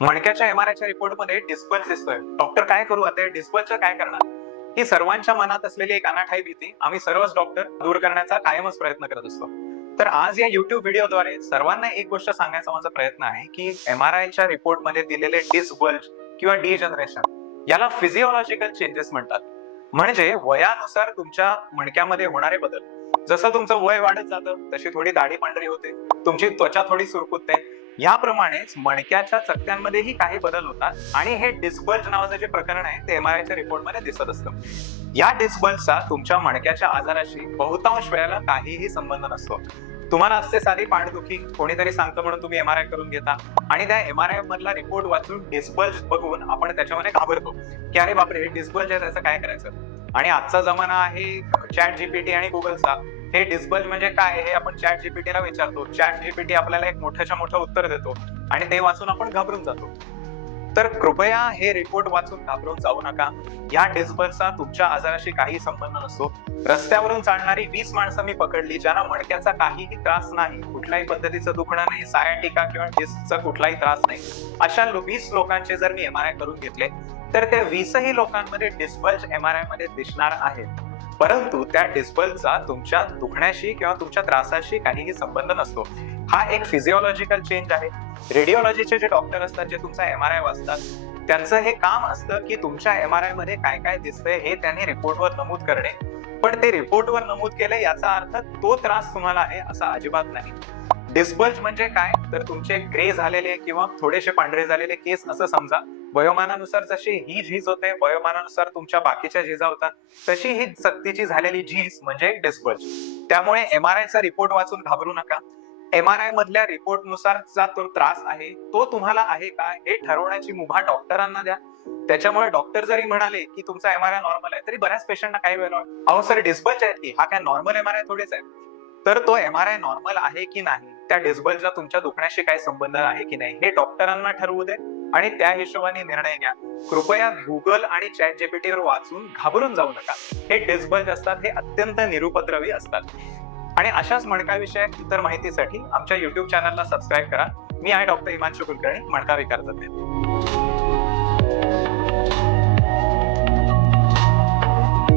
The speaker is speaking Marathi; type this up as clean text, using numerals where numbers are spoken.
मणक्याच्या एमआरआयच्या रिपोर्टमध्ये डिस्बल्ज दिसतोय. डॉक्टर काय करू आता या डिस्बल्जचं काय करणार? ही सर्वांच्या मनात असलेली एक अनाठायी भीती आम्ही सर्वच डॉक्टर दूर करण्याचा कायमच प्रयत्न करत असतो. तर आज या YouTube व्हिडिओद्वारे सर्वांना एक गोष्ट सांगायचा माझा प्रयत्न आहे की एमआरआयच्या रिपोर्टमध्ये दिलेले डिस्बल्ज किंवा डिजनरेशन याला फिजिओलॉजिकल चेंजेस म्हणतात. म्हणजे वयानुसार तुमच्या मणक्यामध्ये होणारे बदल. जसं तुमचं वय वाढत जातं तशी थोडी दाढी पांढरी होते, तुमची त्वचा थोडी सुरकुतते. याप्रमाणेच मणक्याच्या चकत्यांमध्येही काही बदल होतात आणि हे डिस्बल्ज नावाचं जे प्रकरण आहे ते एमआरआयच्या रिपोर्टमध्ये दिसत असतं. या डिस्बल्जचा तुमच्या मणक्याच्या आजाराशी बहुतांश वेळेला काहीही संबंध नसतो. तुम्हाला असते साधी पाठदुखी, कोणीतरी सांगतं म्हणून तुम्ही एमआरआय करून घेता आणि त्या एमआरआय मधला रिपोर्ट वाचून डिस्बल्ज बघून आपण त्याच्यामध्ये घाबरतो की अरे बापरे हे डिस्बल्ज आहे, त्याचं काय करायचं. आणि आजचा जमाना आहे चॅट जीपीटी आणि गुगलचा. हे डिस्बल्ज म्हणजे काय हे आपण चॅट जीपीटीला विचारतो, चॅट जीपीटी आपल्याला एक मोठ्याच्या मोठं उत्तर देतो आणि ते वाचून आपण घाबरून जातो. तर कृपया हे रिपोर्ट वाचून घाबरून जाऊ नका. या डिस्बल्जचा तुमच्या आजाराशी काही संबंध नसतो. रस्त्यावरून चालणारी 20 माणसं मी पकडली ज्यांना मणक्याचा काहीही त्रास नाही, कुठल्याही पद्धतीचं दुखणं नाही, सायाटिका किंवा डिस्कचा कुठलाही त्रास नाही, अशा 20 लोकांचे जर मी एमआरआय करून घेतले तर त्या 20ही लोकांमध्ये डिस्बल्ज एमआरआय मध्ये दिसणार आहेत. परंतु त्या डिस्बल्जचा तुमच्या दुखण्याशी किंवा तुमच्या त्रासाशी काहीही संबंध नसतो. हा एक फिजिओलॉजिकल चेंज आहे. रेडिओलॉजीचे जे डॉक्टर असतात जे तुमचा एमआरआय वाचतात, त्यांचं हे काम असतं की तुमच्या एमआरआय मध्ये काय काय दिसतंय हे त्यांनी रिपोर्टवर नमूद करणे. पण ते रिपोर्टवर नमूद केले याचा अर्थ तो त्रास तुम्हाला आहे असा अजिबात नाही. डिस्बल्ज म्हणजे काय तर तुमचे ग्रे झालेले किंवा थोडेसे पांढरे झालेले केस असं समजा. वयोमानानुसार जशी ही झीज होते, वयोमानानुसार तुमच्या बाकीच्या झीजा होतात, तशी ही सक्तीची झालेली झीज म्हणजे डिस्बल्ज. त्यामुळे एमआरआयचा रिपोर्ट वाचून घाबरू नका. एमआरआय मधल्या रिपोर्ट नुसारचा तो त्रास आहे तो तुम्हाला आहे का हे ठरवण्याची मुभा डॉक्टरांना द्या. त्याच्यामुळे डॉक्टर जरी म्हणाले की तुमचा एमआरआय नॉर्मल आहे तरी बऱ्याच पेशंटना काही वेळेला अहो सर डिस्बल्ज आहेत की, हा काय नॉर्मल एमआरआय थोडेच आहे. तर तो एमआरआय नॉर्मल आहे की नाही, त्या डिस्बल्जला तुमच्या दुखण्याशी काय संबंध आहे की नाही हे डॉक्टरांना ठरवू दे आणि त्या हिशोबाने निर्णय घ्या. कृपया गुगल आणि चॅट जीपीटीवर वाचून घाबरून जाऊ नका. हे डिस्बल्ज असतात हे अत्यंत निरुपद्रवी असतात. आणि अशाच मणकाविषयक इतर माहितीसाठी आमच्या YouTube चॅनलला सबस्क्राईब करा. मी आहे डॉक्टर हिमांशु कुलकर्णी, मणका विकार तज्ञ.